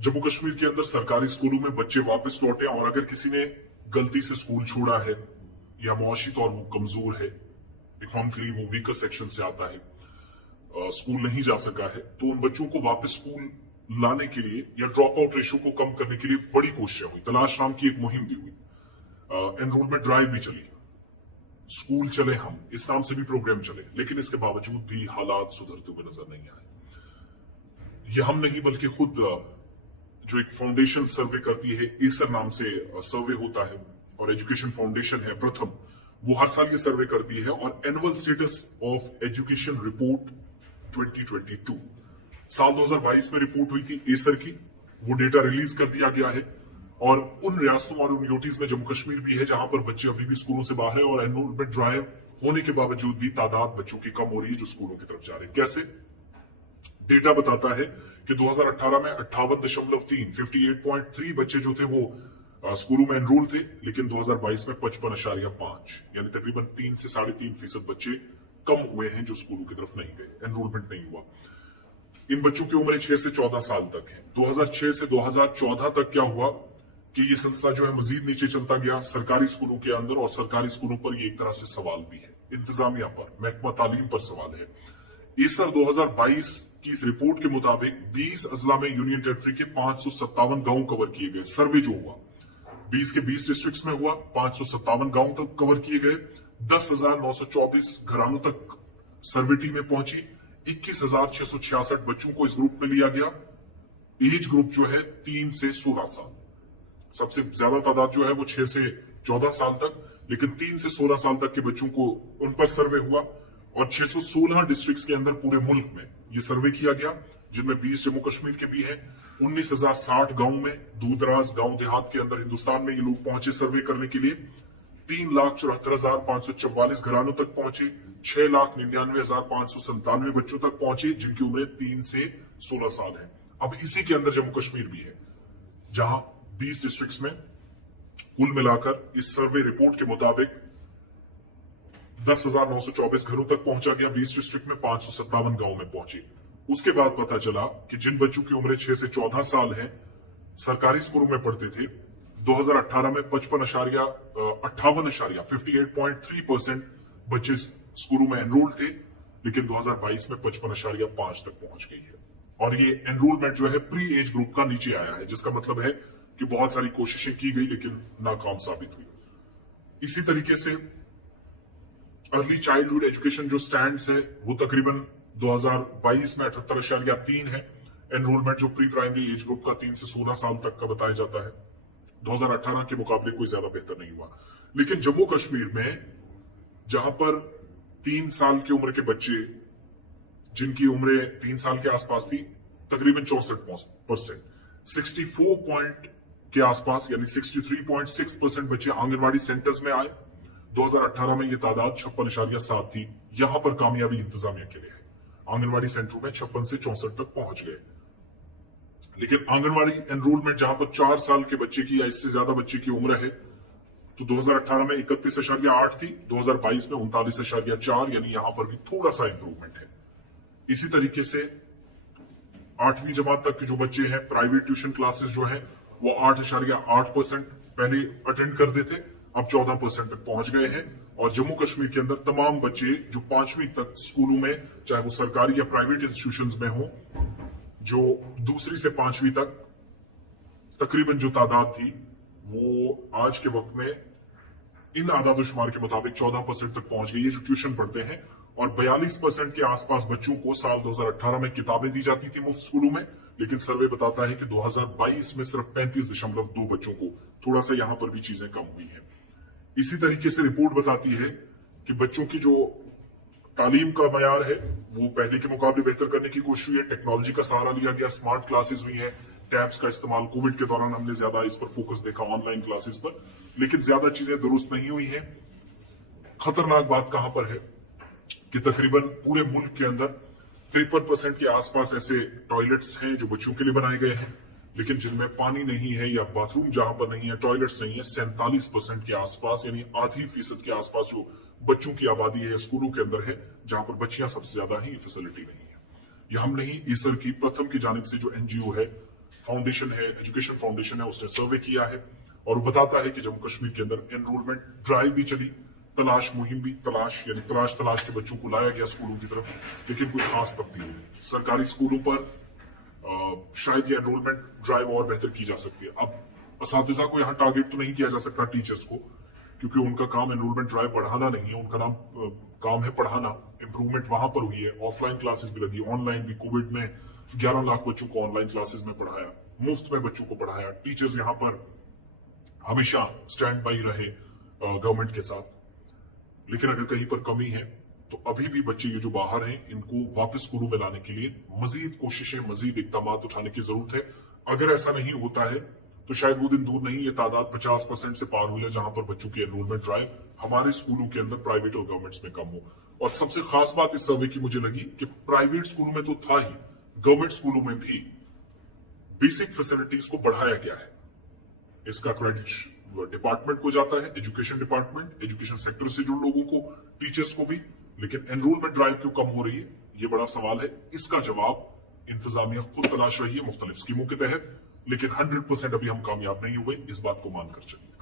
जम्मू कश्मीर के अंदर सरकारी स्कूलों में बच्चे वापस लौटे और अगर किसी ने गलती से स्कूल छोड़ा है या मुआशी तौर वो कमजोर है, इकोनॉमिकली वो वीकर सेक्शन से आता है, स्कूल नहीं जा सका है, तो उन बच्चों को वापस स्कूल लाने के लिए या ड्रॉप आउट रेशो को कम करने के लिए बड़ी कोशिशें हुई। तलाश नाम की एक मुहिम भी हुई, एनरोलमेंट ड्राइव भी चली, स्कूल चले हम इस नाम से भी प्रोग्राम चले, लेकिन इसके बावजूद भी हालात सुधरते हुए नजर नहीं आए। ये हम नहीं बल्कि खुद जो एक फाउंडेशन सर्वे करती है, ईसर नाम से सर्वे होता है और एजुकेशन फाउंडेशन है प्रथम, वो हर साल ये सर्वे करती है और annual status of education report 2022 साल 2022 में रिपोर्ट हुई थी ईसर की, वो डेटा रिलीज कर दिया गया है। और उन रियासतों और उन यूनिटीज में जम्मू कश्मीर भी है जहां पर बच्चे अभी भी स्कूलों से बाहर है और एनरोलमेंट ड्राइव होने के बावजूद भी तादाद बच्चों की कम हो रही है जो स्कूलों की तरफ जा रहे हैं। कैसे? डेटा बताता है कि 2018 में 58.3 बच्चे जो थे वो स्कूलों में एनरोल थे, लेकिन 2022 में 55.5 यानी तकरीबन 3 से 3.5% बच्चे कम हुए हैं जो स्कूलों की तरफ नहीं गए, एनरोलमेंट नहीं हुआ। इन बच्चों की उम्र 6 से 14 साल तक है। 2006 से 2014 तक क्या हुआ कि ये सिलसिला जो है मजीद नीचे चलता गया सरकारी स्कूलों के अंदर, और सरकारी स्कूलों पर ये एक तरह से सवाल भी है, इंतजामिया पर, महकमा तालीम पर सवाल है। ईसर 2022 की इस रिपोर्ट के मुताबिक 20 अजला में यूनियन टेरिटरी के 557 गांव कवर किए गए। सर्वे जो हुआ 20 के 20 डिस्ट्रिक्ट्स में हुआ, 557 गांव तक कवर किए गए, 10,924 घरानों तक सर्वे टीमें पहुंची, 21,666 बच्चों को इस ग्रुप में लिया गया। एज ग्रुप जो है 3 से 16 साल, सबसे ज्यादा तादाद जो है वो 6 से 14 साल तक, लेकिन 3 से 16 साल तक के बच्चों को उन पर सर्वे हुआ और 616 डिस्ट्रिक्ट्स के अंदर पूरे मुल्क में ये सर्वे किया गया, जिनमें 20 जम्मू कश्मीर के भी हैं। 19,060 गांव में, दूर दराज गांव देहात के अंदर हिंदुस्तान में ये लोग पहुंचे सर्वे करने के लिए। 3,74,544 घरानों तक पहुंचे, 6,99,597 बच्चों तक पहुंचे जिनकी उम्र 3 से 16 साल है। अब इसी के अंदर जम्मू कश्मीर भी है जहां 20 डिस्ट्रिक्ट्स में कुल मिलाकर इस सर्वे रिपोर्ट के मुताबिक 10,924 घरों तक पहुंचा गया। 20 डिस्ट्रिक्ट में 557 गांव में पहुंचे। उसके बाद पता चला कि जिन बच्चों की उम्र 6 से 14 साल है, सरकारी स्कूलों में पढ़ते थे, 2018 में 58.3% बच्चे स्कूलों में एनरोल थे, लेकिन 2022 में 55.5 तक पहुंच गई है। और ये एनरोलमेंट जो है प्री एज ग्रुप का नीचे आया है, जिसका मतलब है कि बहुत सारी कोशिशें की गई लेकिन नाकाम साबित हुई। इसी तरीके से अर्ली चाइल्डहुड एजुकेशन जो स्टैंड्स है वो तकरीबन 2022 में 78.3 है। एनरोलमेंट जो प्री प्राइमरी एज ग्रुप का 3 से 16 साल तक का बताया जाता है, 2018 के मुकाबले कोई ज्यादा बेहतर नहीं हुआ। लेकिन जम्मू कश्मीर में जहां पर 3 साल की उम्र के बच्चे जिनकी उम्र 3 साल के आसपास थी, तकरीबन 64%, 64 पॉइंट के आसपास यानी 63.6% बच्चे आंगनवाड़ी सेंटर्स में आए। 2018 में यह तादाद 56.7 थी। यहां पर कामयाबी इंतजामिया के लिए है, आंगनवाड़ी सेंटरों में 56 से 64 तक पहुंच गए। लेकिन आंगनवाड़ी एनरोलमेंट जहां पर 4 साल के बच्चे की या इससे ज्यादा बच्चे की उम्र है, तो 2018 में 31.8 थी, 2022 में 39.4, यानी यहां पर भी थोड़ा सा इंप्रूवमेंट है। इसी तरीके से 8वीं जमात तक के जो बच्चे हैं, प्राइवेट ट्यूशन क्लासेस जो है वो 8.8% पहले अटेंड करते थे, अब 14% तक पहुंच गए हैं। और जम्मू कश्मीर के अंदर तमाम बच्चे जो 5वीं तक स्कूलों में, चाहे वो सरकारी या प्राइवेट इंस्टीट्यूशंस में हो, जो 2री से 5वीं तक तकरीबन जो तादाद थी वो आज के वक्त में इन आदाद-ओ-शुमार के मुताबिक 14% तक पहुंच गई है जो ट्यूशन पढ़ते हैं। और 42% के आसपास बच्चों को साल 2018 में किताबें दी जाती थी मुफ्त स्कूलों में, लेकिन सर्वे बताता है कि 2022 में सिर्फ 35.2 बच्चों को, थोड़ा सा यहां पर भी चीजें कम हुई हैं। इसी तरीके से रिपोर्ट बताती है कि बच्चों की जो तालीम का मयार है वो पहले के मुकाबले बेहतर करने की कोशिश हुई है। टेक्नोलॉजी का सहारा लिया गया, स्मार्ट क्लासेस हुई हैं, टैब्स का इस्तेमाल, कोविड के दौरान हमने ज्यादा इस पर फोकस देखा, ऑनलाइन क्लासेस पर, लेकिन ज्यादा चीजें दुरुस्त नहीं हुई हैं। खतरनाक बात कहां पर है कि तकरीबन पूरे मुल्क के अंदर 53% के आसपास ऐसे टॉयलेट्स हैं जो बच्चों के लिए बनाए गए हैं, लेकिन जिनमें पानी नहीं है या बाथरूम जहां पर नहीं है, टॉयलेट्स नहीं है, 47% के आसपास यानी आधी फीसद के आसपास जो बच्चों की आबादी है स्कूलों के अंदर है, जहां पर बच्चियां सबसे ज्यादा ही, फैसिलिटी नहीं है। यह हम नहीं, ईसर की प्रथम की जानिब से जो एनजीओ है फाउंडेशन है, एजुकेशन फाउंडेशन है, उसने सर्वे किया है और वो बताता है कि जम्मू कश्मीर के अंदर एनरोलमेंट ड्राइव भी चली, तलाश मुहिम भी, तलाश यानी तलाश के बच्चों को लाया गया स्कूलों की तरफ, लेकिन कोई खास तब्दीली नहीं। सरकारी स्कूलों पर शायद ये एनरोलमेंट ड्राइव और बेहतर की जा सकती है। अब असातिज़ा को यहाँ टारगेट तो नहीं किया जा सकता, टीचर्स को, क्योंकि उनका काम एनरोलमेंट ड्राइव बढ़ाना नहीं है, उनका काम है पढ़ाना। इंप्रूवमेंट वहां पर हुई है, ऑफलाइन क्लासेस भी लगी, ऑनलाइन भी। कोविड में 11 लाख बच्चों को ऑनलाइन क्लासेस में पढ़ाया, मुफ्त में बच्चों को पढ़ाया। टीचर्स यहाँ पर हमेशा स्टैंड बाई रहे गवर्नमेंट के साथ। लेकिन अगर कहीं पर कमी है तो अभी भी बच्चे ये जो बाहर हैं, इनको वापस स्कूलों में लाने के लिए मजीद कोशिशें, मजीद इकदाम उठाने की जरूरत है। अगर ऐसा नहीं होता है तो शायद वो दिन दूर नहीं, ये तादाद 50% से पार हो जाए जहां पर बच्चों की एनरोलमेंट ड्राइव हमारे स्कूलों के अंदर प्राइवेट और गवर्नमेंट्स में कम हो। और सबसे खास बात इस सर्वे की मुझे लगी कि प्राइवेट स्कूलों में तो था ही, गवर्नमेंट स्कूलों में भी बेसिक फैसिलिटीज को बढ़ाया गया है। इसका क्रेडिट डिपार्टमेंट को जाता है, एजुकेशन डिपार्टमेंट, एजुकेशन सेक्टर से जुड़े लोगों को, टीचर्स को भी। लेकिन एनरोलमेंट ड्राइव क्यों कम हो रही है, ये बड़ा सवाल है। इसका जवाब इंतजामिया खुद तलाश रही है मुख्तलिफ स्कीमों के तहत, लेकिन 100% अभी हम कामयाब नहीं हुए, इस बात को मानकर चलिए।